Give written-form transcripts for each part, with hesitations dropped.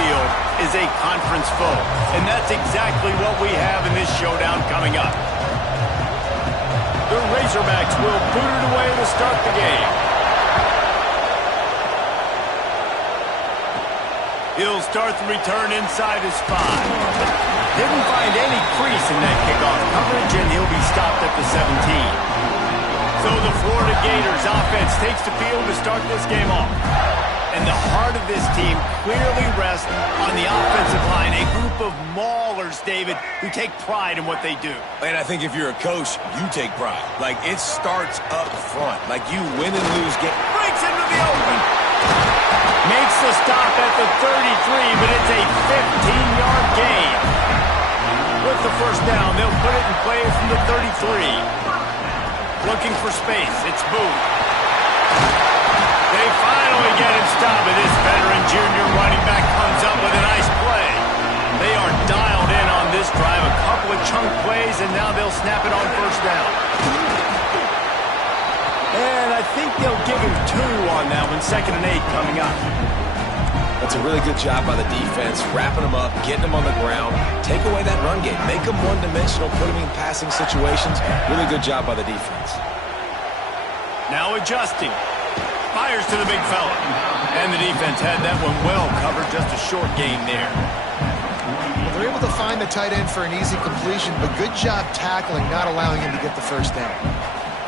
field is a conference foe. And that's exactly what we have in this showdown coming up. The Razorbacks will boot it away to start the game. He'll start the return inside his 5. Didn't find any crease in that kickoff coverage, and he'll be stopped at the 17. So the Florida Gators offense takes the field to start this game off. And the heart of this team clearly rests on the offensive line, a group of maulers, David, who take pride in what they do. And I think if you're a coach, you take pride. Like, it starts up front. Like, you win and lose game. Breaks into the open. Makes the stop at the 33, but it's a 15-yard gain. With the first down, they'll put it in play from the 33. Looking for space. It's Booth. They finally get him stopped, and this veteran junior running back comes up with a nice play. They are dialed in on this drive. A couple of chunk plays, and now they'll snap it on first down. And I think they'll give him 2 on that one. 2nd and 8 coming up. That's a really good job by the defense, wrapping them up, getting them on the ground, take away that run game, make them one-dimensional, put them in passing situations. Really good job by the defense. Now adjusting. Fires to the big fella. And the defense had that one well covered, just a short gain there. Well, they're able to find the tight end for an easy completion, but good job tackling, not allowing him to get the first down.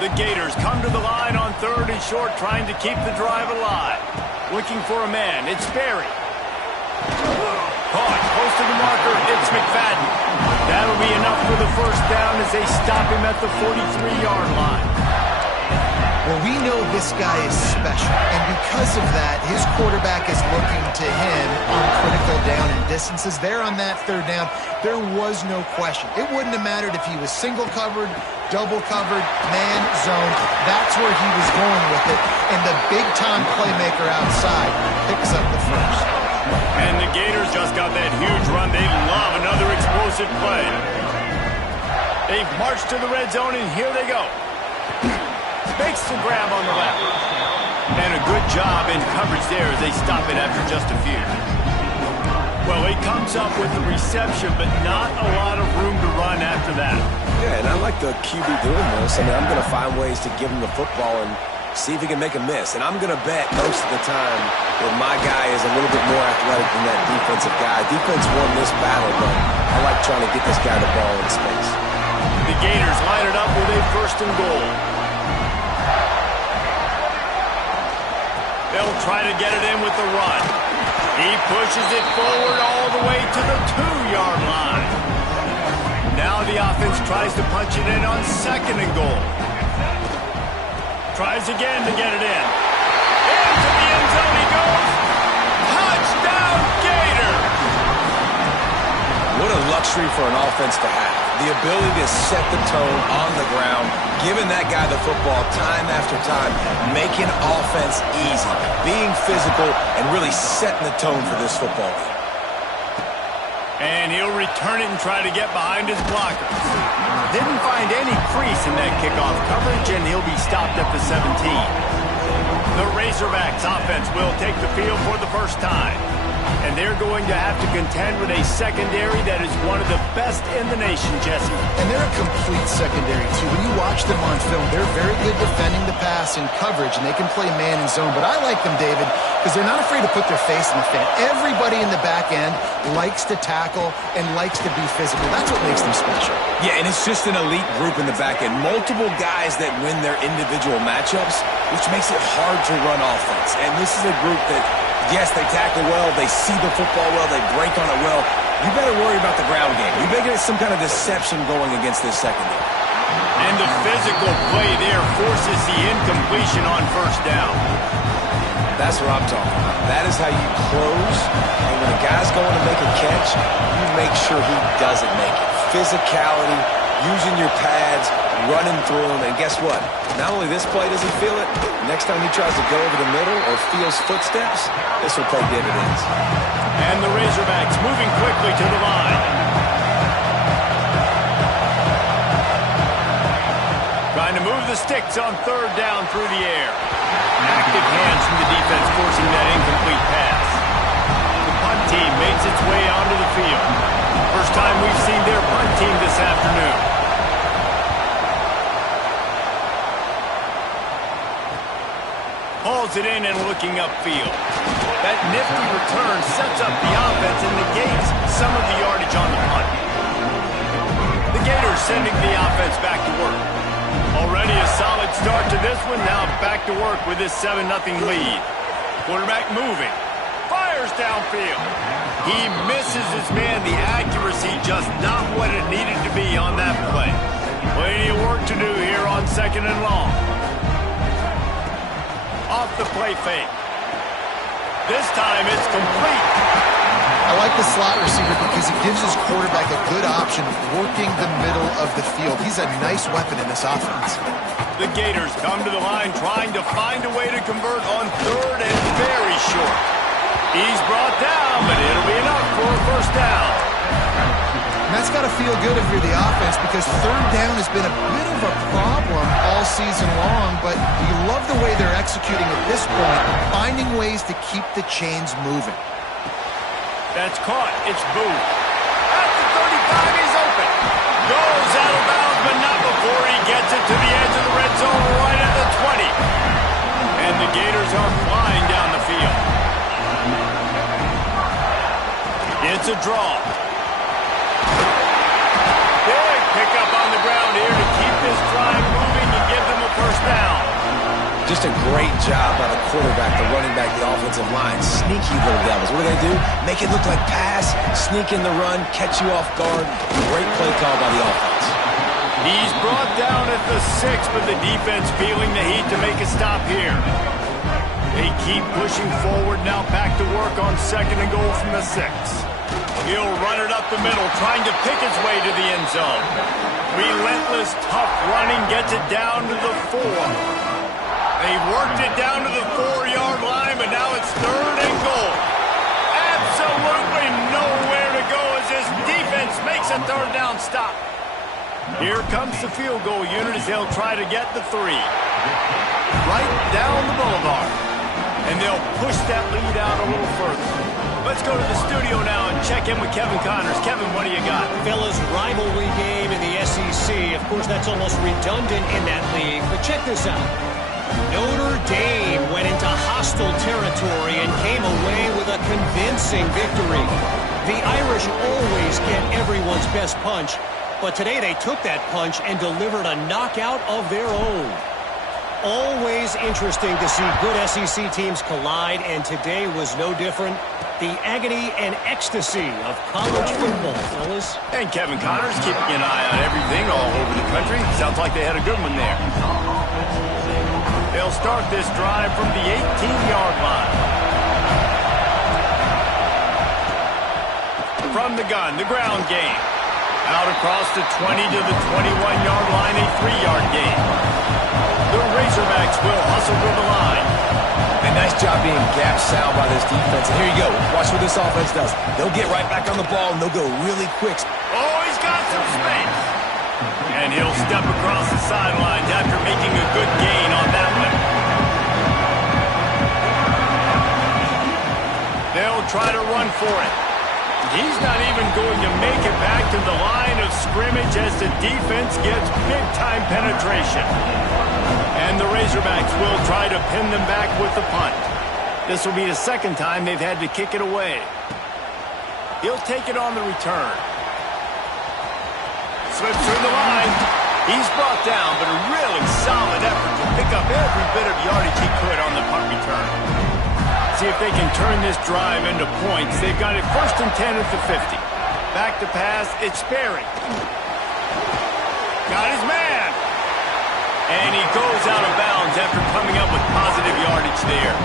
The Gators come to the line on 3rd and short, trying to keep the drive alive. Looking for a man. It's Berry. Caught. Close to the marker. It's McFadden. That'll be enough for the first down as they stop him at the 43-yard line. Well, we know this guy is special, and because of that, his quarterback is looking to him on critical down and distances. There on that 3rd down, there was no question. It wouldn't have mattered if he was single covered, double covered, man, zone. That's where he was going with it, and the big-time playmaker outside picks up the first. And the Gators just got that huge run. They love another explosive play. They've marched to the red zone, and here they go. Makes the grab on the left. And a good job in coverage there as they stop it after just a few. Well, he comes up with the reception, but not a lot of room to run after that. Yeah, and I like the QB doing this. I mean, I'm going to find ways to give him the football and see if he can make a miss. And I'm going to bet most of the time that my guy is a little bit more athletic than that defensive guy. Defense won this battle, but I like trying to get this guy the ball in space. The Gators line it up with a 1st and goal. They'll try to get it in with the run. He pushes it forward all the way to the 2-yard line. Now the offense tries to punch it in on 2nd and goal. Tries again to get it in. Into the end zone he goes. Touchdown, Gators! What a luxury for an offense to have. The ability to set the tone on the ground, giving that guy the football time after time, making offense easy, being physical, and really setting the tone for this football game. And he'll return it and try to get behind his blockers. Didn't find any crease in that kickoff coverage, and he'll be stopped at the 17. The Razorbacks offense will take the field for the first time. And they're going to have to contend with a secondary that is one of the best in the nation, Jesse. And they're a complete secondary, too. When you watch them on film, they're very good defending the pass and coverage, and they can play man and zone. But I like them, David, because they're not afraid to put their face in the fan. Everybody in the back end likes to tackle and likes to be physical. That's what makes them special. Yeah, and it's just an elite group in the back end. Multiple guys that win their individual matchups, which makes it hard to run offense. And this is a group that, yes, they tackle well, they see the football well, they break on it well. You better worry about the ground game. You better get some kind of deception going against this secondary. And the physical play there forces the incompletion on first down. That's what I'm talking about. That is how you close. And when a guy's going to make a catch, you make sure he doesn't make it. Physicality, using your pads, running through them. And guess what? Not only this play does he feel it, next time he tries to go over the middle or feels footsteps, this will pay dividends. And the Razorbacks moving quickly to the line. Trying to move the sticks on 3rd down through the air. Active hands from the defense forcing that incomplete pass. The punt team makes its way onto the field. First time we've seen their punt team this afternoon. Hauls it in and looking upfield. That nifty return sets up the offense and negates some of the yardage on the punt. The Gators sending the offense back to work. Already a solid start to this one. Now back to work with this 7-0 lead. Quarterback moving. Fires downfield. He misses his man. The accuracy just not what it needed to be on that play. Plenty of work to do here on 2nd and long. Off the play fake. This time it's complete. I like the slot receiver because he gives his quarterback a good option of working the middle of the field. He's a nice weapon in this offense. The Gators come to the line trying to find a way to convert on 3rd and very short. He's brought down, but it'll be enough for a first down. And that's got to feel good if you're the offense because 3rd down has been a bit of a problem all season long, but you love the way they're executing at this point, finding ways to keep the chains moving. That's caught. It's Boo. At the 35, he's open. Goes out of bounds, but not before he gets it to the edge of the red zone right at the 20. And the Gators are flying down the field. It's a draw. Big pickup on the ground here to keep this drive moving and give them a first down. Just a great job by the quarterback, the running back, the offensive line. Sneaky little devils. What do? Make it look like pass, sneak in the run, catch you off guard. Great play call by the offense. He's brought down at the 6, but the defense feeling the heat to make a stop here. They keep pushing forward, now back to work on 2nd and goal from the 6. He'll run it up the middle, trying to pick his way to the end zone. Relentless, tough running gets it down to the 4. They've worked it down to the 4-yard line, but now it's 3rd and goal. Absolutely nowhere to go as this defense makes a 3rd down stop. Here comes the field goal unit as they'll try to get the 3. Right down the boulevard. And they'll push that lead out a little further. Let's go to the studio now and check in with Kevin Connors. Kevin, what do you got? Fellas, rivalry game in the SEC. Of course, that's almost redundant in that league. But check this out. Notre Dame went into hostile territory and came away with a convincing victory. The Irish always get everyone's best punch, but today they took that punch and delivered a knockout of their own. Always interesting to see good SEC teams collide, and today was no different. The agony and ecstasy of college football, fellas. And Kevin Connors keeping an eye on everything all over the country. Sounds like they had a good one there. They'll start this drive from the 18-yard line. From the gun, the ground game. Out across the 20 to the 21-yard line, a 3-yard gain. The Razorbacks will hustle to the line. A nice job being gap sound by this defense. And here you go. Watch what this offense does. They'll get right back on the ball, and they'll go really quick. Oh, he's got some space. And he'll step across the sidelines after making a good gain on that one. They'll try to run for it. He's not even going to make it back to the line of scrimmage as the defense gets big-time penetration. And the Razorbacks will try to pin them back with the punt. This will be the 2nd time they've had to kick it away. He'll take it on the return. Slips through the line. He's brought down, but a really solid effort to pick up every bit of yardage he could on the punt return. See if they can turn this drive into points. They've got it 1st and 10 at the 50. Back to pass, it's Sperry. Got his man. And he goes out of bounds after coming up with positive yardage there.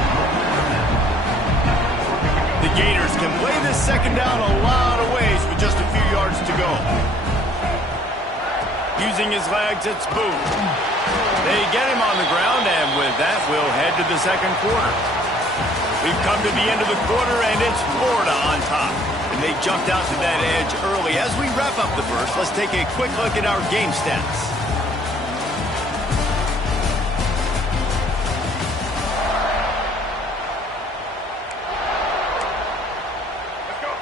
The Gators can play this 2nd down a lot of ways with just a few yards to go. Using his legs, it's Boo. They get him on the ground, and with that, we'll head to the 2nd quarter. We've come to the end of the quarter, and it's Florida on top. And they jumped out to that edge early. As we wrap up the first, let's take a quick look at our game stats.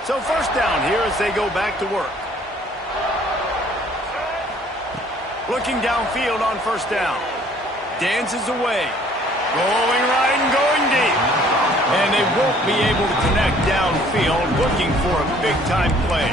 So first down here as they go back to work. Looking downfield on first down. Dances away. Going right and going deep. And they won't be able to connect downfield, looking for a big-time play.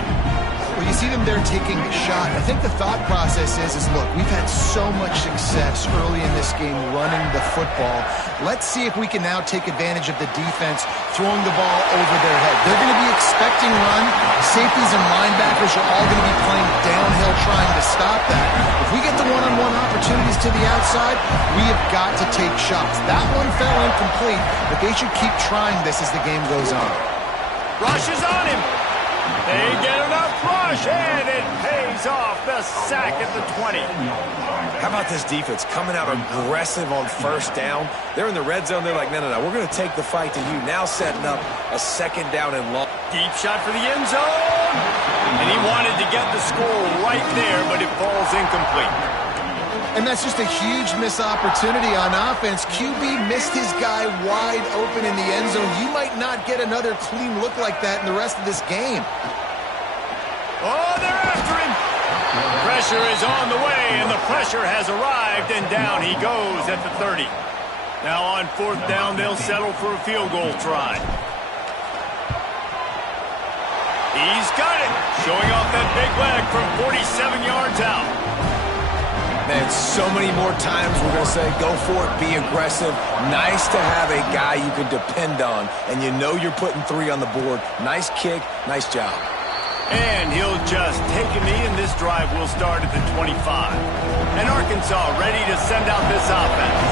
Well, you see them there taking a shot. I think the thought process is look, we've had so much success early in this game running the football. Let's see if we can now take advantage of the defense throwing the ball over their head. They're going to be expecting run. Safeties and linebackers are all going to be playing downhill trying to stop that. If we get the one-on-one opportunities to the outside, we have got to take shots. That one fell incomplete, but they should keep trying this as the game goes on. Rush is on him. They get enough rush, and it pays off. The sack at the 20. How about this defense coming out aggressive on first down? They're in the red zone. They're like, no, we're going to take the fight to you. Now setting up a second down and long. Deep shot for the end zone. And he wanted to get the score right there, but it falls incomplete. And that's just a huge missed opportunity on offense. QB missed his guy wide open in the end zone. You might not get another clean look like that in the rest of this game. Oh, they're after him. Pressure is on the way, and the pressure has arrived, and down he goes at the 30. Now on fourth down, they'll settle for a field goal try. He's got it, showing off that big leg from 47 yards out. Man, so many more times we're going to say, go for it, be aggressive. Nice to have a guy you can depend on, and you know you're putting 3 on the board. Nice kick, nice job. And he'll just take a knee, and this drive will start at the 25. And Arkansas ready to send out this offense.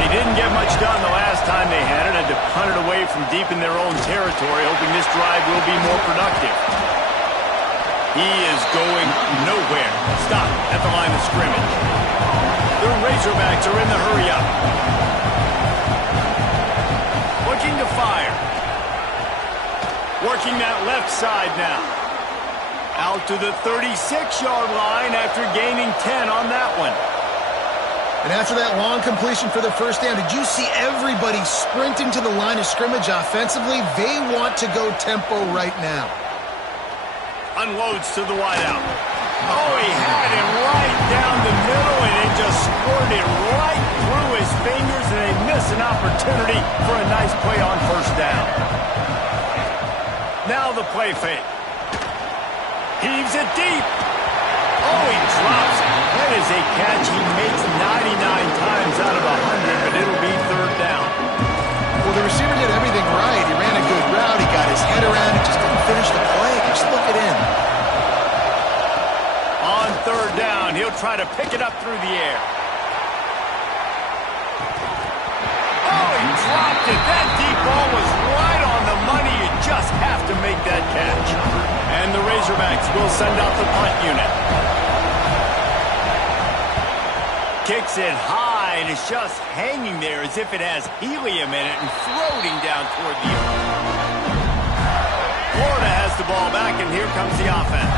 They didn't get much done the last time they had it, and to punt it away from deep in their own territory, hoping this drive will be more productive. He is going nowhere. Stop at the line of scrimmage. The Razorbacks are in the hurry-up. Looking to fire. Working that left side now. Out to the 36-yard line after gaining 10 on that one. And after that long completion for the first down, did you see everybody sprinting to the line of scrimmage offensively? They want to go tempo right now. Unloads to the wideout. Oh, he had him right down the middle, and it just squirted right through his fingers, and they miss an opportunity for a nice play on first down. Now the play fake. Heaves it deep. Oh, he drops it. That is a catch he makes 99 times out of 100, but it'll be third down. Well, the receiver did everything right. He ran a good route. He got his head around it. Just didn't finish the play. Just look it in. On third down, he'll try to pick it up through the air. Oh, he dropped it. That deep ball was right on the money. You just have to make that catch. And the Razorbacks will send out the punt unit. Kicks it high, and it's just hanging there as if it has helium in it and floating down toward the earth. Florida has the ball back, and here comes the offense.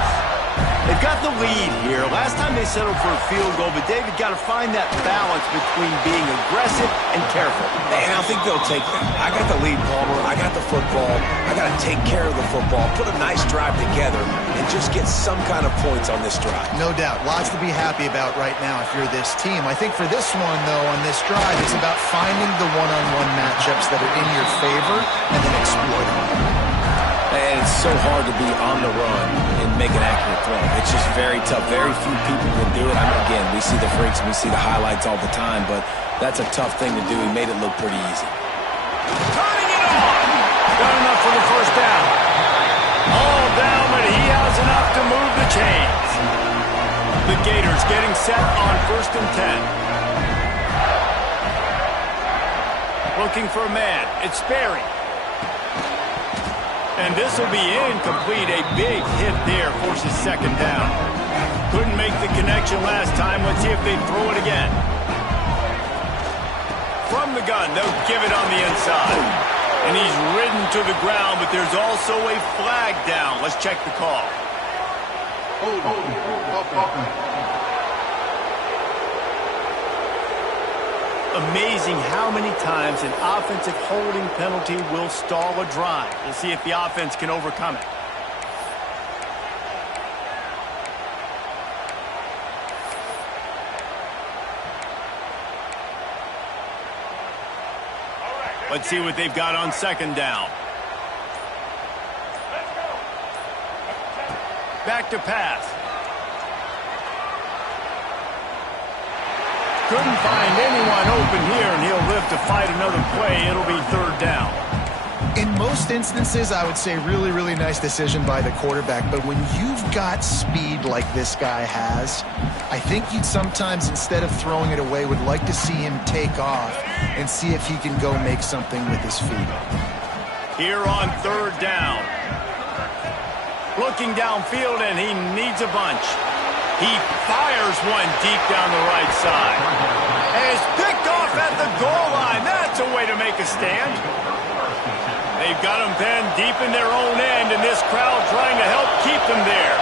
They've got the lead here. Last time they settled for a field goal, but David got to find that balance between being aggressive and careful. And I think they'll take that. I got the lead, Palmer. I got the football. I got to take care of the football, put a nice drive together, and just get some kind of points on this drive. No doubt. Lots to be happy about right now if you're this team. I think for this one, though, on this drive, it's about finding the one-on-one matchups that are in your favor and then exploiting them. And it's so hard to be on the run and make an accurate throw. It's just very tough. Very few people can do it. I mean, again, we see the freaks and we see the highlights all the time, but that's a tough thing to do. He made it look pretty easy. Turning it on. Got enough for the first down. All down, but he has enough to move the chains. The Gators getting set on 1st and 10. Looking for a man. It's Sperry. And this will be incomplete. A big hit there forces second down. Couldn't make the connection last time. Let's see if they throw it again. From the gun, they'll give it on the inside. And he's ridden to the ground, but there's also a flag down. Let's check the call. Amazing how many times an offensive holding penalty will stall a drive. We'll see if the offense can overcome it. Let's see what they've got on second down. Back to pass. Couldn't find anyone open here, and he'll live to fight another play. It'll be third down. In most instances, I would say really, really nice decision by the quarterback. But when you've got speed like this guy has, I think you'd sometimes, instead of throwing it away, would like to see him take off and see if he can go make something with his feet. Here on third down. Looking downfield, and he needs a bunch. He fires one deep down the right side. And it's picked off at the goal line. That's a way to make a stand. They've got them penned deep in their own end, and this crowd trying to help keep them there.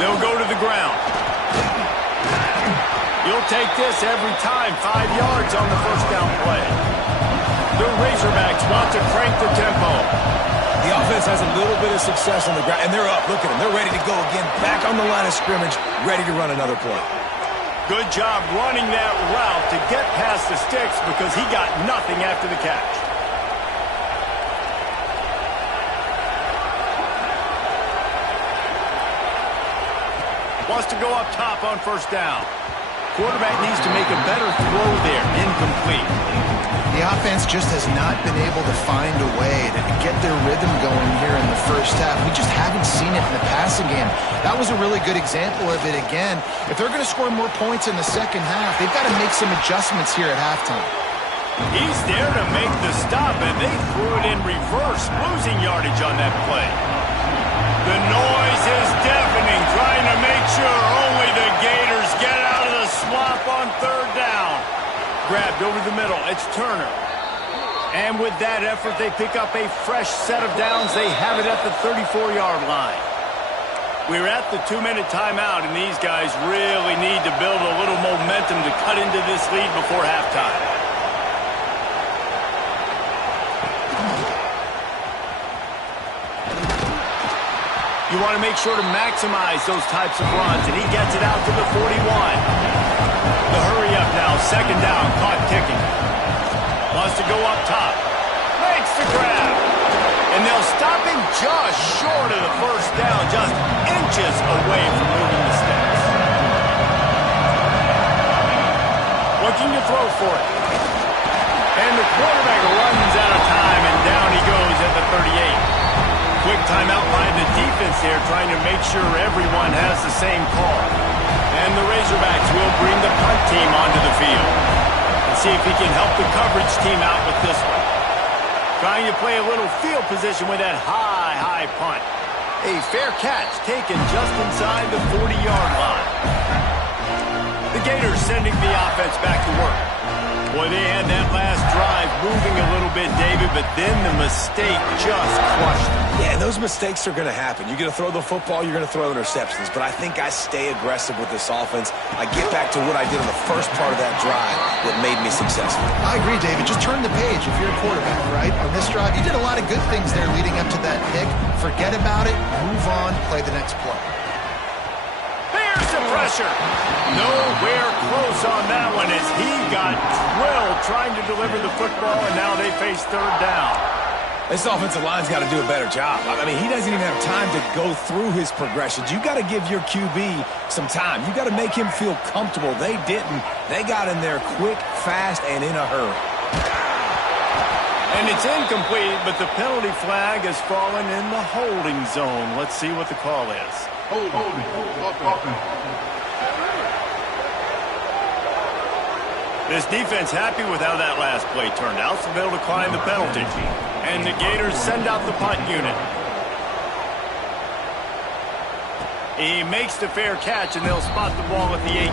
They'll go to the ground. You'll take this every time. 5 yards on the first down play. The Razorbacks want to crank the tempo. The offense has a little bit of success on the ground, and they're up. Look at them. They're ready to go again. Back on the line of scrimmage, ready to run another play. Good job running that route to get past the sticks because he got nothing after the catch. Wants to go up top on first down. Quarterback needs to make a better throw there. Incomplete. The offense just has not been able to find a way to get their rhythm going here in the first half. We just haven't seen it in the passing game. That was a really good example of it again. If they're going to score more points in the second half, they've got to make some adjustments here at halftime. He's there to make the stop, and they threw it in reverse, losing yardage on that play. The noise is deafening, trying to make sure only the Gators get out of the swamp on third down. Grabbed over the middle. It's Turner. And with that effort, they pick up a fresh set of downs. They have it at the 34-yard line. We're at the 2-minute timeout, and these guys really need to build a little momentum to cut into this lead before halftime. You want to make sure to maximize those types of runs, and he gets it out to the 41. The hurry up now, second down, caught kicking. Wants to go up top. Makes the grab. And they'll stop him just short of the first down, just inches away from moving the sticks. Looking to throw for it. And the quarterback runs out of time, and down he goes at the 38. Quick timeout by the defense here, trying to make sure everyone has the same call. And the Razorbacks will bring the punt team onto the field. And see if he can help the coverage team out with this one. Trying to play a little field position with that high punt. A fair catch taken just inside the 40-yard line. The Gators sending the offense back to work. Boy, they had that last drive moving a little bit, David, but then the mistake just crushed them. Yeah, and those mistakes are going to happen. You're going to throw the football, you're going to throw interceptions. But I think I stay aggressive with this offense. I get back to what I did on the first part of that drive that made me successful. I agree, David. Just turn the page if you're a quarterback, right? On this drive, you did a lot of good things there leading up to that pick. Forget about it, move on, play the next play. There's the pressure. Nowhere close on that one as he got drilled trying to deliver the football, and now they face third down. This offensive line's got to do a better job. I mean, he doesn't even have time to go through his progressions. You got to give your QB some time. You got to make him feel comfortable. They didn't. They got in there quick, fast, and in a hurry. And it's incomplete, but the penalty flag has fallen in the holding zone. Let's see what the call is. Holding. This defense happy with how that last play turned out, so they'll decline the penalty. And the Gators send out the punt unit. He makes the fair catch, and they'll spot the ball at the 18.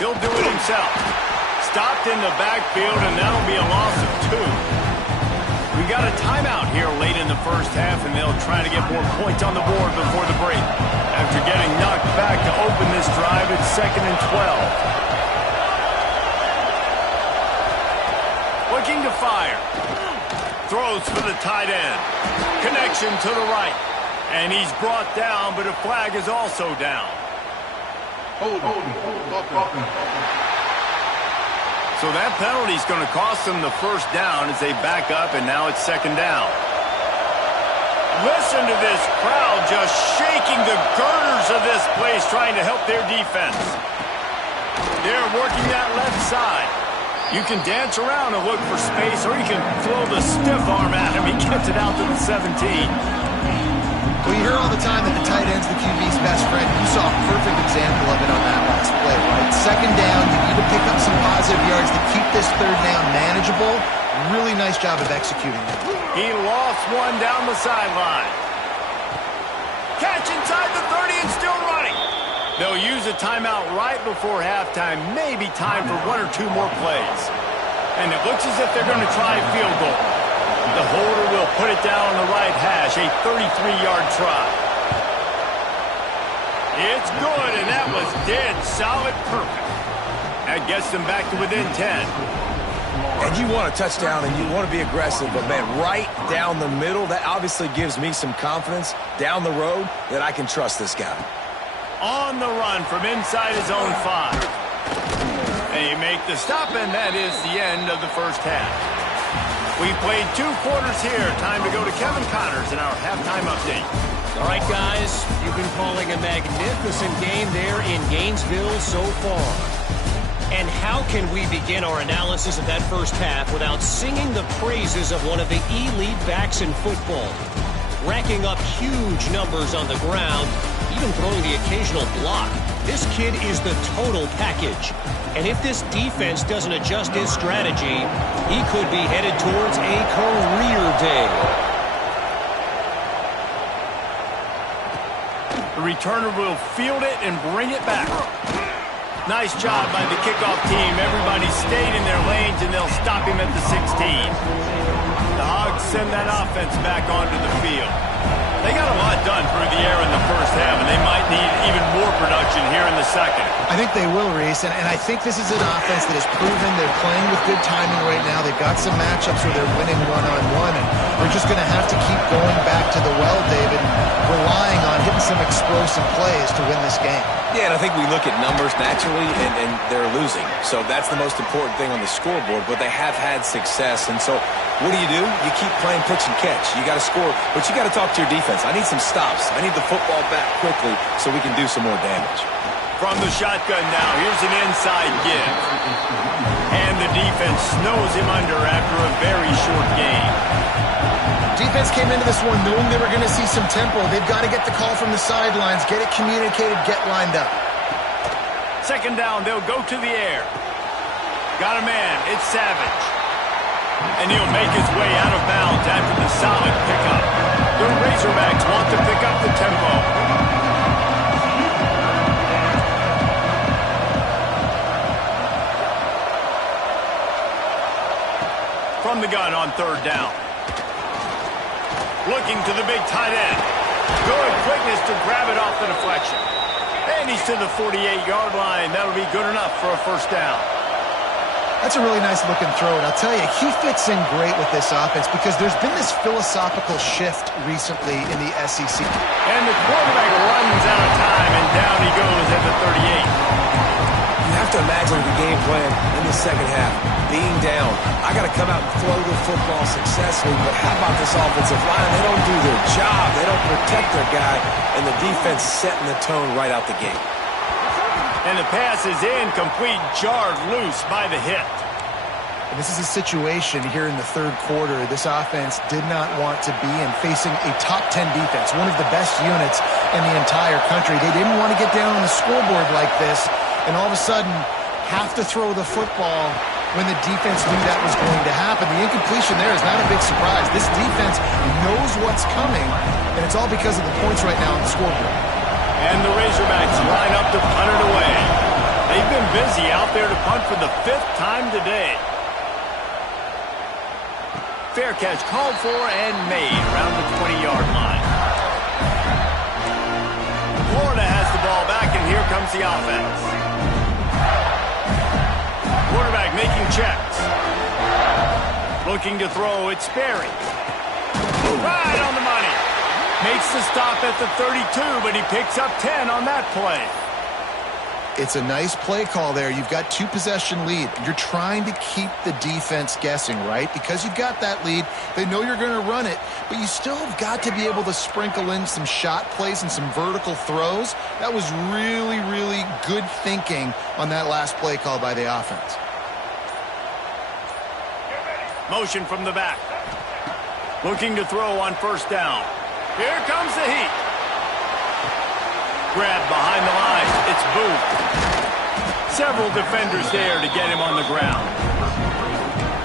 He'll do it himself. Stopped in the backfield, and that'll be a loss of 2. We got a timeout here late in the first half, and they'll try to get more points on the board before the break. After getting knocked back to open this drive, it's 2nd and 12. Looking to fire. throws for the tight end. Connection to the right. And he's brought down, but a flag is also down. So that penalty is going to cost them the first down as they back up, and now it's second down. Listen to this crowd just shaking the girders of this place, trying to help their defense. They're working that left side. You can dance around and look for space, or you can throw the stiff arm at him. He gets it out to the 17. Well, you hear all the time that the tight end's the QB's best friend. You saw a perfect example of it on that last play, right? Second down, you need to pick up some positive yards to keep this third down manageable. Really nice job of executing it. He lost one down the sideline. Catch inside the 30 and still running. They'll use a timeout right before halftime. Maybe time for one or two more plays. And it looks as if they're going to try a field goal. The holder will put it down on the right hash, a 33-yard try. It's good, and that was dead solid perfect. That gets them back to within 10. And you want a touchdown, and you want to be aggressive, but, man, right down the middle, that obviously gives me some confidence down the road that I can trust this guy. On the run from inside his own 5. They make the stop, and that is the end of the first half. We played 2 quarters here. Time to go to Kevin Connors in our halftime update. All right, guys, you've been calling a magnificent game there in Gainesville so far. And how can we begin our analysis of that first half without singing the praises of one of the elite backs in football? Racking up huge numbers on the ground, even throwing the occasional block. This kid is the total package. And if this defense doesn't adjust his strategy, he could be headed towards a career day. The returner will field it and bring it back. Nice job by the kickoff team. Everybody stayed in their lanes, and they'll stop him at the 16. The Hogs send that offense back onto the field. They got a lot done through the air in the first half, and they might need even more production here in the second. I think they will, Reese, and I think this is an offense that has proven they're playing with good timing right now. They've got some matchups where they're winning one-on-one, and we're just going to have to keep going back to the well, David, relying on hitting some explosive plays to win this game. Yeah, and I think we look at numbers naturally, and they're losing. So that's the most important thing on the scoreboard, but they have had success. And so what do? You keep playing pitch and catch. You got to score, but you got to talk to your defense. I need some stops. I need the football back quickly so we can do some more damage. From the shotgun now, here's an inside give. And the defense snows him under after a very short game. Defense came into this one knowing they were going to see some tempo. They've got to get the call from the sidelines, get it communicated, get lined up. Second down, they'll go to the air. Got a man, it's Savage. And he'll make his way out of bounds after the solid pickup. The Razorbacks want to pick up the tempo. From the gun on third down. Looking to the big tight end. Good quickness to grab it off the deflection. And he's to the 48-yard line. That'll be good enough for a first down. That's a really nice-looking throw, and I'll tell you, he fits in great with this offense because there's been this philosophical shift recently in the SEC. And the quarterback runs out of time, and down he goes at the 38. You have to imagine the game plan in the second half. Being down, I got to come out and throw the football successfully, but how about this offensive line? They don't do their job. They don't protect their guy, and the defense setting the tone right out the gate. And the pass is incomplete, jarred loose by the hit. And this is a situation here in the third quarter this offense did not want to be in, facing a top 10 defense, one of the best units in the entire country. They didn't want to get down on the scoreboard like this, and all of a sudden have to throw the football when the defense knew that was going to happen. The incompletion there is not a big surprise. This defense knows what's coming, and it's all because of the points right now on the scoreboard. And the Razorbacks line up to punt it away. They've been busy out there to punt for the 5th time today. Fair catch called for and made around the 20-yard line. Florida has the ball back, and here comes the offense. Quarterback making checks. Looking to throw, it's Sperry. Right on the money. Makes the stop at the 32, but he picks up 10 on that play. It's a nice play call there. You've got 2-possession lead. You're trying to keep the defense guessing, right? Because you've got that lead. They know you're going to run it, but you still have got to be able to sprinkle in some shot plays and some vertical throws. That was really, really good thinking on that last play call by the offense. Motion from the back. Looking to throw on first down. Here comes the heat. Grab behind the line. It's Booth. Several defenders there to get him on the ground.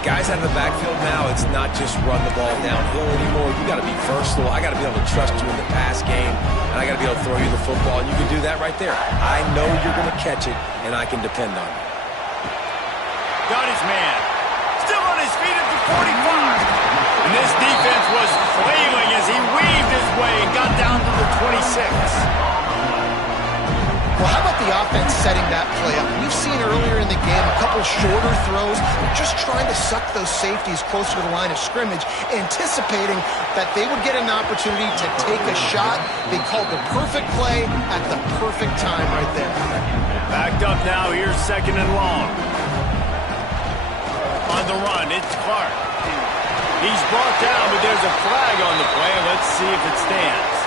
Guys out of the backfield now, it's not just run the ball downhill anymore. You got to be versatile. I got to be able to trust you in the pass game, and I got to be able to throw you the football, and you can do that right there. I know you're going to catch it, and I can depend on you. Got his man. Still on his feet at the 45. And this defense was flailing as he weaved his way and got down to the 26. Well, how about the offense setting that play up? We've seen earlier in the game a couple shorter throws, just trying to suck those safeties closer to the line of scrimmage, anticipating that they would get an opportunity to take a shot. They called the perfect play at the perfect time right there. Backed up now. Here's second and long. On the run, it's Clark. He's brought down, but there's a flag on the play. Let's see if it stands.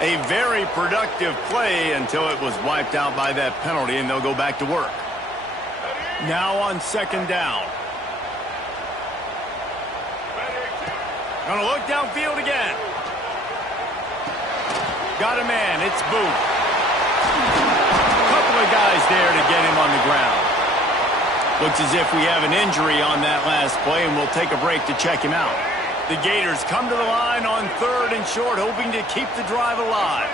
A very productive play until it was wiped out by that penalty, and they'll go back to work. Now on second down. Gonna look downfield again. Got a man. It's Booth. Couple of guys there to get him on the ground. Looks as if we have an injury on that last play, and we'll take a break to check him out. The Gators come to the line on third and short, hoping to keep the drive alive.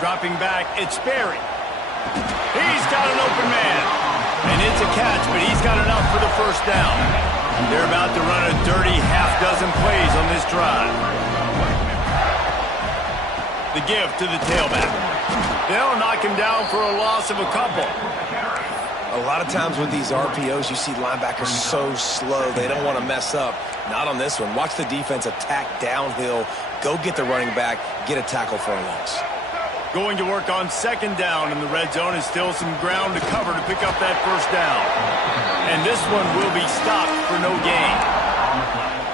Dropping back, it's Sperry. He's got an open man. And it's a catch, but he's got enough for the first down. They're about to run a dirty half-dozen plays on this drive. The give to the tailback. They'll knock him down for a loss of a couple. A lot of times with these RPOs, you see linebackers so slow, they don't want to mess up. Not on this one. Watch the defense attack downhill, go get the running back, get a tackle for a loss. Going to work on second down in the red zone, and still some ground to cover to pick up that first down. And this one will be stopped for no gain.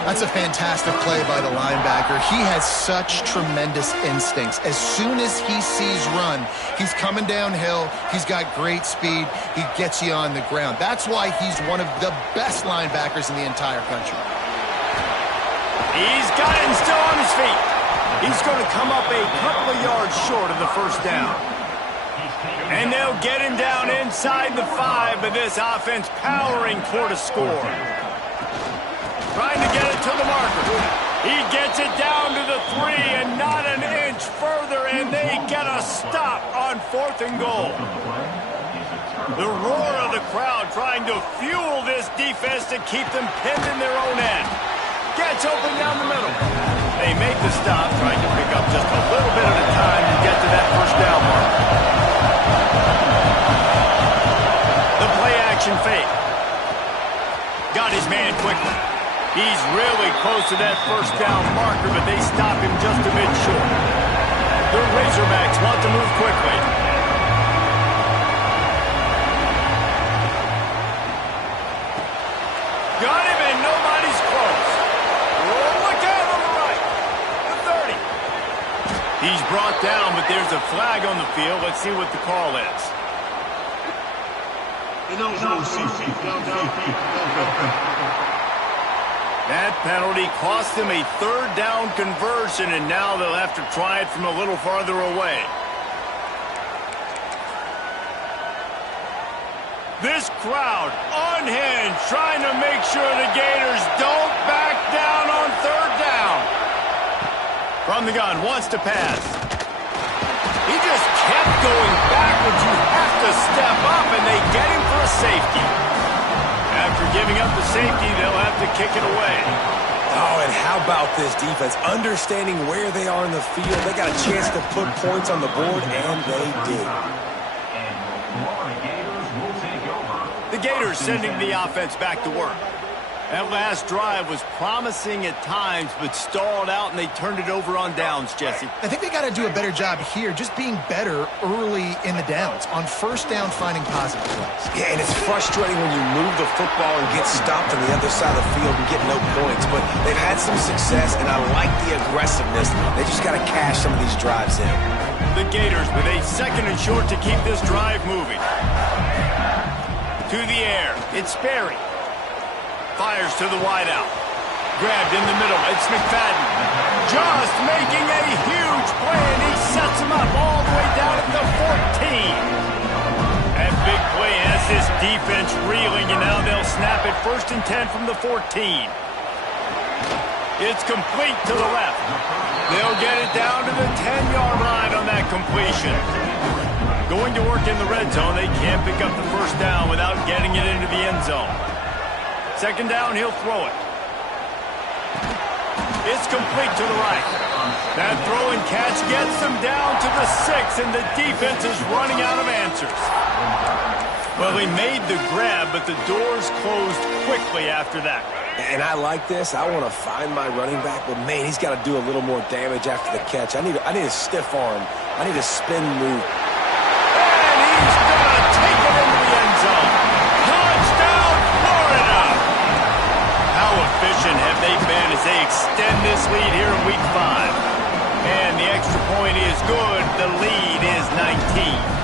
That's a fantastic play by the linebacker. He has such tremendous instincts. As soon as he sees run, he's coming downhill. He's got great speed. He gets you on the ground. That's why he's one of the best linebackers in the entire country. He's got it and still on his feet. He's going to come up a couple of yards short of the first down. And they'll get him down inside the 5, but this offense powering toward a score. Trying to get it to the marker. He gets it down to the 3 and not an inch further, and they get a stop on 4th and goal. The roar of the crowd trying to fuel this defense to keep them pinned in their own end. Gets open down the middle. They make the stop, trying to pick up just a little bit at a time to get to that first down mark. The play action fake. Got his man quickly. He's really close to that first down marker, but they stop him just a bit short. The Razorbacks want to move quickly. Got him, and nobody's close. Look out on the right. The 30. He's brought down, but there's a flag on the field. Let's see what the call is. That penalty cost them a third down conversion, and now they'll have to try it from a little farther away. This crowd unhinged, trying to make sure the Gators don't back down on third down. From the gun, wants to pass. He just kept going backwards. You have to step up, and they get him for a safety. After giving up the safety, they'll have to kick it away. Oh, and how about this defense? Understanding where they are in the field. They got a chance to put points on the board, and they did. The Gators sending the offense back to work. That last drive was promising at times, but stalled out, and they turned it over on downs, Jesse. I think they got to do a better job here, just being better early in the downs. On first down, finding positive plays. Yeah, and it's frustrating when you move the football and get stopped on the other side of the field and get no points. But they've had some success, and I like the aggressiveness. They just got to cash some of these drives in. The Gators with a 2nd and short to keep this drive moving. To the air. It's Sperry. Fires to the wideout. Grabbed in the middle. It's McFadden. Just making a huge play, and he sets him up all the way down at the 14. That big play has this defense reeling, and now they'll snap it 1st and 10 from the 14. It's complete to the left. They'll get it down to the 10-yard line on that completion. Going to work in the red zone. They can't pick up the first down without getting it into the end zone. 2nd down, he'll throw it. It's complete to the right. That throw and catch gets them down to the 6, and the defense is running out of answers. Well, he made the grab, but the doors closed quickly after that. And I like this. I want to find my running back, but, man, he's got to do a little more damage after the catch. I need a stiff arm. I need a spin move. And he's going to take it into the end zone. Touchdown, Florida! How efficient have they been as they extend this lead here in Week 5? And the extra point is good. The lead is 19.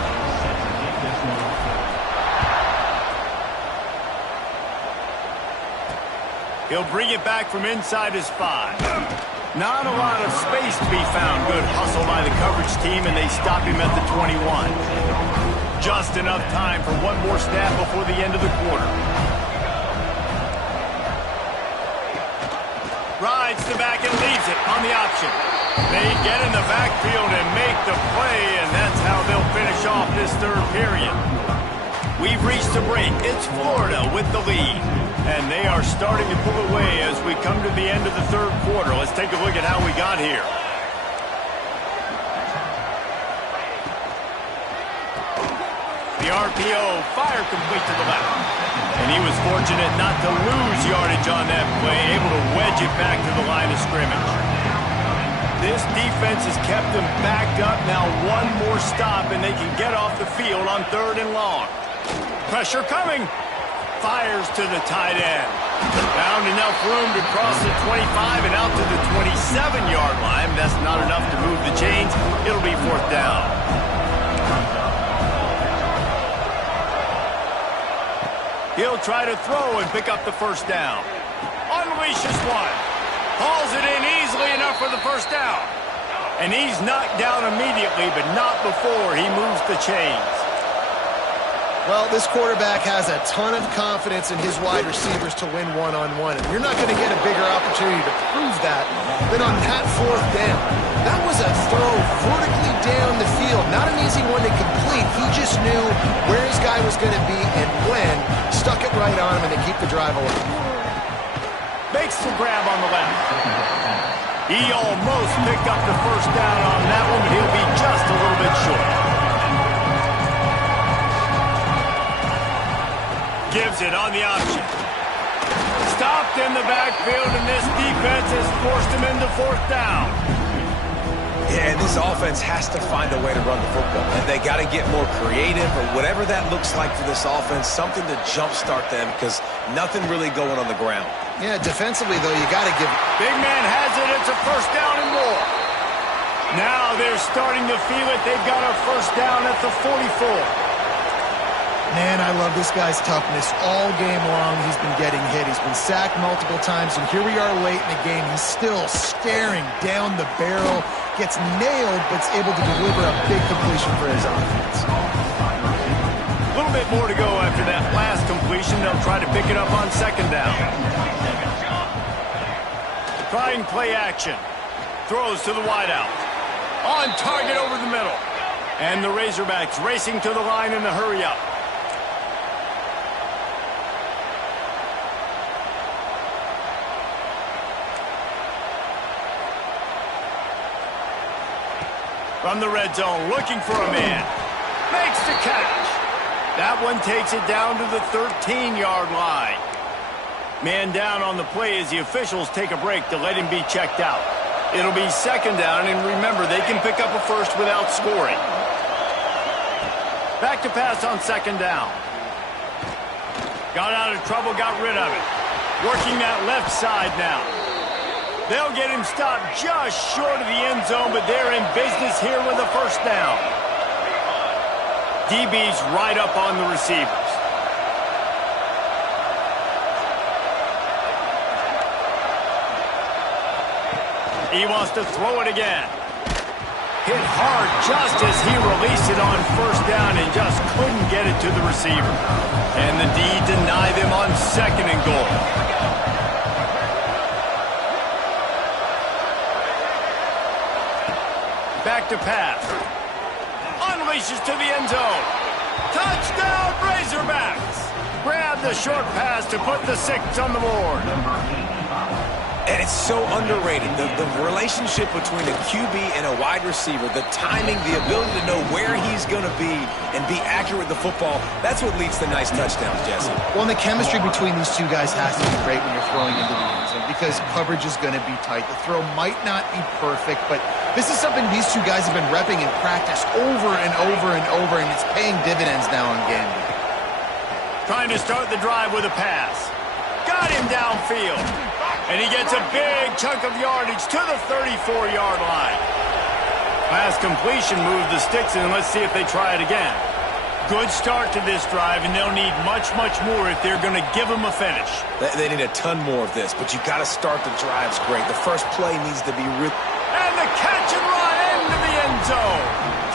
He'll bring it back from inside his 5. Not a lot of space to be found. Good hustle by the coverage team, and they stop him at the 21. Just enough time for one more snap before the end of the quarter. Rides the back and leaves it on the option. They get in the backfield and make the play, and that's how they'll finish off this 3rd period. We've reached the break. It's Florida with the lead. And they are starting to pull away as we come to the end of the 3rd quarter. Let's take a look at how we got here. The RPO, fire complete to the left. And he was fortunate not to lose yardage on that play, able to wedge it back to the line of scrimmage. This defense has kept them backed up. Now one more stop, and they can get off the field on 3rd and long. Pressure coming. Fires to the tight end. Found enough room to cross the 25 and out to the 27-yard line. That's not enough to move the chains. It'll be 4th down. He'll try to throw and pick up the first down. Unleashes one. Hauls it in easily enough for the first down. And he's knocked down immediately, but not before he moves the chains. Well, this quarterback has a ton of confidence in his wide receivers to win one-on-one. And you're not going to get a bigger opportunity to prove that than on that 4th down. That was a throw vertically down the field. Not an easy one to complete. He just knew where his guy was going to be and when. Stuck it right on him, and they keep the drive alive. Makes the grab on the left. He almost picked up the first down on that one, but he'll be just a little bit short. Gives it on the option. Stopped in the backfield, and this defense has forced him into 4th down. Yeah, and this offense has to find a way to run the football. And they got to get more creative, or whatever that looks like for this offense, something to jumpstart them, because nothing really going on the ground. Yeah, defensively, though, you got to give... Big man has it. It's a 1st down and more. Now they're starting to feel it. They've got a 1st down at the 44. Man, I love this guy's toughness. All game long, he's been getting hit. He's been sacked multiple times, and here we are late in the game. He's still staring down the barrel, gets nailed, but is able to deliver a big completion for his offense. A little bit more to go after that last completion. They'll try to pick it up on 2nd down. Trying play action. Throws to the wideout. On target over the middle. And the Razorbacks racing to the line in the hurry up. From the red zone, looking for a man. Makes the catch. That one takes it down to the 13-yard line. Man down on the play as the officials take a break to let him be checked out. It'll be second down, and remember, they can pick up a first without scoring. Back to pass on second down. Got out of trouble, got rid of it. Working that left side now. They'll get him stopped just short of the end zone, but they're in business here with a first down. DB's right up on the receivers. He wants to throw it again. Hit hard just as he released it on first down and just couldn't get it to the receiver. And the D denied them on second and goal. Back to pass. Unleashes to the end zone. Touchdown, Razorbacks! Grab the short pass to put the 6 on the board. And it's so underrated. The relationship between a QB and a wide receiver, the timing, the ability to know where he's going to be and be accurate with the football, that's what leads to nice touchdowns, Jesse. Well, and the chemistry between these two guys has to be great when you're throwing into the end zone because coverage is going to be tight. The throw might not be perfect, but this is something these two guys have been repping in practice over and over and over, and it's paying dividends now in Gambia. Trying to start the drive with a pass. Got him downfield. And he gets a big chunk of yardage to the 34-yard line. Pass completion moves the sticks, and let's see if they try it again. Good start to this drive, and they'll need much, much more if they're going to give them a finish. They need a ton more of this, but you got to start the drives great. The first play needs to be real. And the catch and run into the end zone.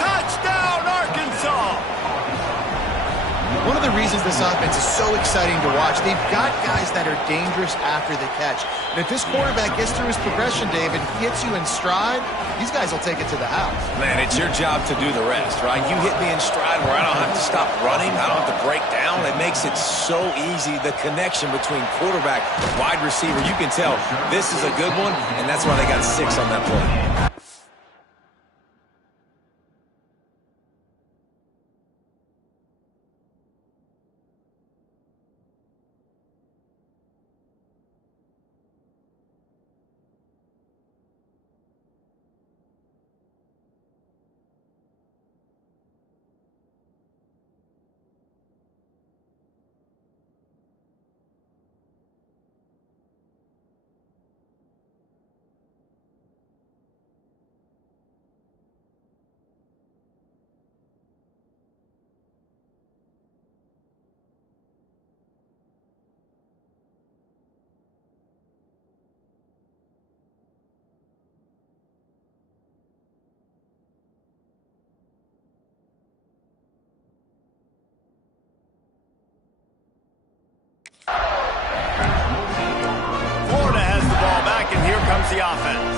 Touchdown, Arkansas! One of the reasons this offense is so exciting to watch, they've got guys that are dangerous after the catch. And if this quarterback gets through his progression, David, hits you in stride, these guys will take it to the house. Man, it's your job to do the rest, right? You hit me in stride where I don't have to stop running. I don't have to break down. It makes it so easy. The connection between quarterback and wide receiver, you can tell this is a good one, and that's why they got 6 on that play. The offense.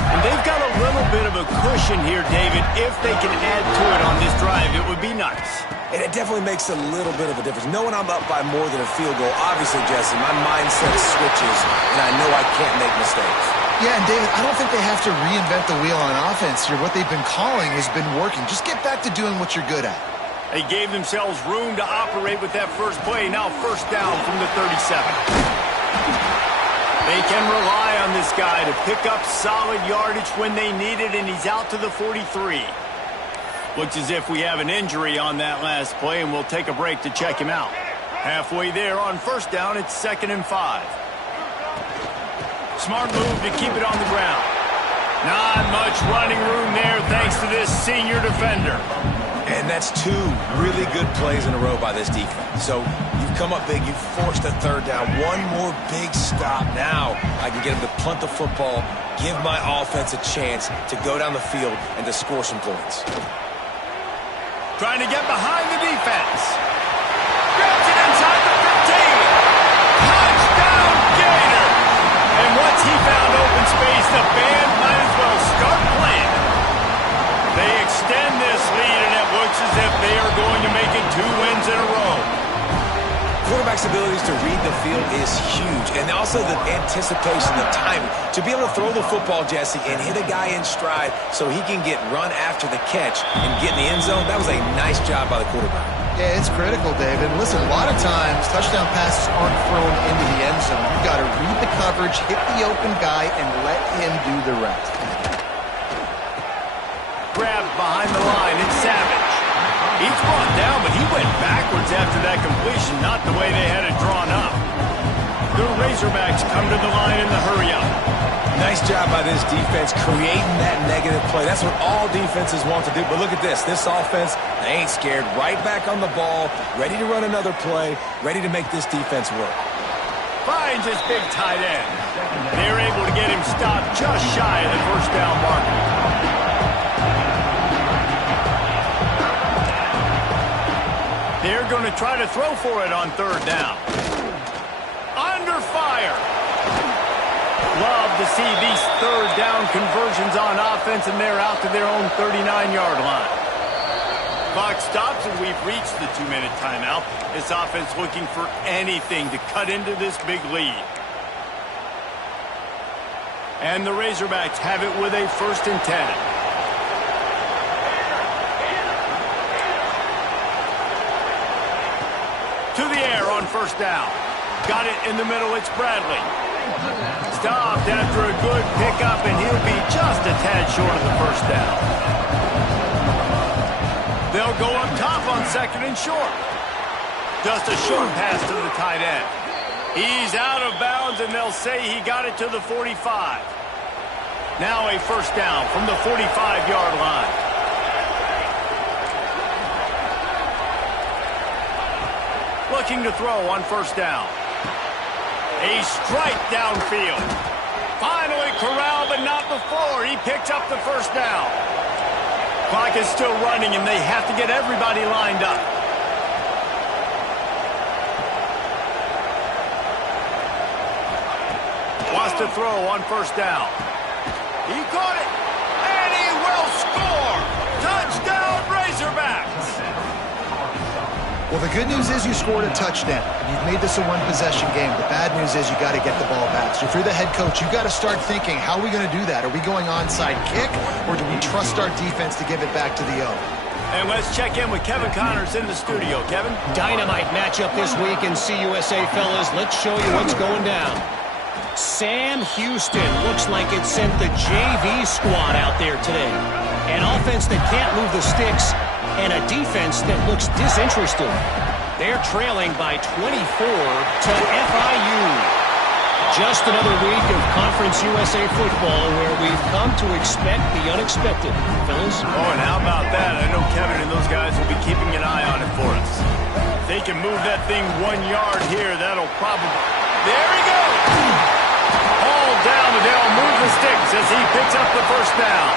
And they've got a little bit of a cushion here, David. If they can add to it on this drive, it would be nice. And it definitely makes a little bit of a difference. Knowing I'm up by more than a field goal, obviously, Jesse, my mindset switches, and I know I can't make mistakes. Yeah, and David, I don't think they have to reinvent the wheel on offense here. What they've been calling has been working. Just get back to doing what you're good at. They gave themselves room to operate with that first play. Now first down from the 37. They can rely on this guy to pick up solid yardage when they need it, and he's out to the 43. Looks as if we have an injury on that last play, and we'll take a break to check him out. Halfway there on first down, it's 2nd and 5. Smart move to keep it on the ground. Not much running room there thanks to this senior defender. And that's 2 really good plays in a row by this defense. So you've come up big, you've forced a third down. One more big stop. Now I can get him to punt the football, give my offense a chance to go down the field and to score some points. Trying to get behind the defense. Grabs it inside the 15. Touchdown, Gator. And once he found open space, the band might as well start playing. They extend this lead, and it looks as if they are going to make it 2 wins in a row. quarterback's abilities to read the field is huge, and also the anticipation, the timing. To be able to throw the football, Jesse, and hit a guy in stride so he can get run after the catch and get in the end zone, that was a nice job by the quarterback. Yeah, it's critical, David. Listen, a lot of times touchdown passes aren't thrown into the end zone. You've got to read the coverage, hit the open guy, and let him do the rest. Grabbed behind the line, it's Savage. He's brought down, but he went backwards after that completion, not the way they had it drawn up. The Razorbacks come to the line in the hurry-up. Nice job by this defense creating that negative play. That's what all defenses want to do. But look at this. This offense, they ain't scared. Right back on the ball, ready to run another play, ready to make this defense work. Finds his big tight end. They're able to get him stopped just shy of the first down marker. They're going to try to throw for it on third down. Under fire. Love to see these third down conversions on offense, and they're out to their own 39-yard line. Clock stops, and we've reached the 2-minute timeout. This offense looking for anything to cut into this big lead. And the Razorbacks have it with a 1st and 10. To the air on first down. Got it in the middle, it's Bradley. Stopped after a good pickup, and he'll be just a tad short of the first down. They'll go up top on 2nd and short. Just a short pass to the tight end. He's out of bounds, and they'll say he got it to the 45. Now a first down from the 45-yard line. Looking to throw on first down. A strike downfield. Finally corralled, but not before. He picks up the first down. Clock is still running, and they have to get everybody lined up. Wants to throw on first down. He caught it, and he will score. Touchdown, Razorbacks. Well, the good news is you scored a touchdown. You've made this a one-possession game. The bad news is you got to get the ball back. So if you're the head coach, you've got to start thinking, how are we going to do that? Are we going onside kick, or do we trust our defense to give it back to the O? And let's check in with Kevin Connors in the studio. Kevin? Dynamite matchup this week in CUSA, fellas. Let's show you what's going down. Sam Houston looks like it sent the JV squad out there today. An offense that can't move the sticks, and a defense that looks disinterested. They're trailing by 24 to FIU. Just another week of Conference USA football where we've come to expect the unexpected. Fellas? Oh, and how about that? I know Kevin and those guys will be keeping an eye on it for us. If they can move that thing 1 yard here, that'll probably... There he goes! Hauled down, but they'll move the sticks as he picks up the first down.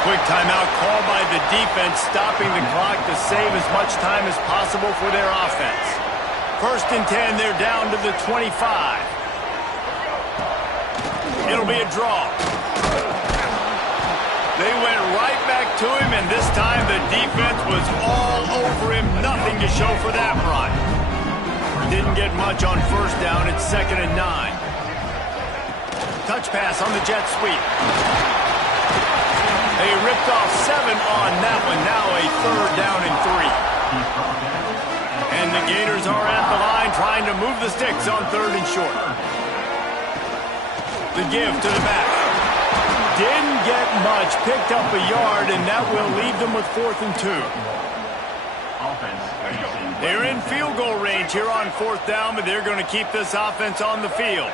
Quick timeout called by the defense, stopping the clock to save as much time as possible for their offense. 1st and 10, they're down to the 25. It'll be a draw. They went right back to him, and this time the defense was all over him. Nothing to show for that run. Didn't get much on first down. It's 2nd and 9. Touch pass on the jet sweep. They ripped off 7 on that one. Now a 3rd down and 3. And the Gators are at the line trying to move the sticks on 3rd and short. The give to the back. Didn't get much. Picked up a yard, and that will leave them with 4th and 2. They're in field goal range here on 4th down, but they're going to keep this offense on the field.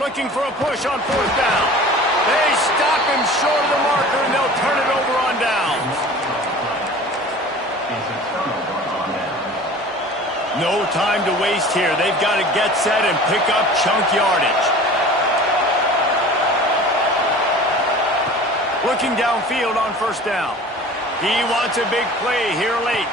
Looking for a push on 4th down. They stop him short of the marker, and they'll turn it over on downs. No time to waste here. They've got to get set and pick up chunk yardage. Looking downfield on first down. He wants a big play here late.